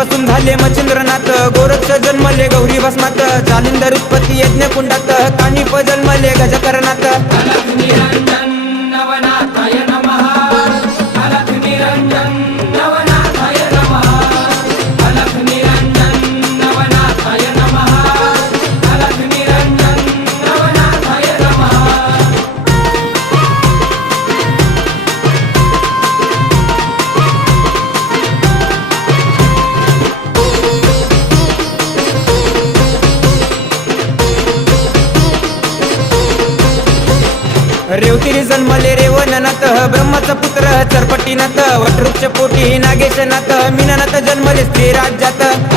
पासून झाले मच्छिंद्रनाथ, गोरक्ष जन्मले गौरी भस्मात, जालिंदर उत्पत्ती यज्ञ कुंडात, कानिप जन्मले गजकरणात. अलख निरंजन नवनाथाय नमः, अलख निरंजन नवनाथाय नमः, अलख निरंजन नवनाथाय नमः, अलख निरंजन नवनाथाय नमः. रेवतिरी जन्मले रेवणनाथ, ब्रह्माचा पुत्र चरपटीनाथ, वटवृक्ष पोटी नागेशनाथ, मीननाथ जन्मले स्त्री राज्यात.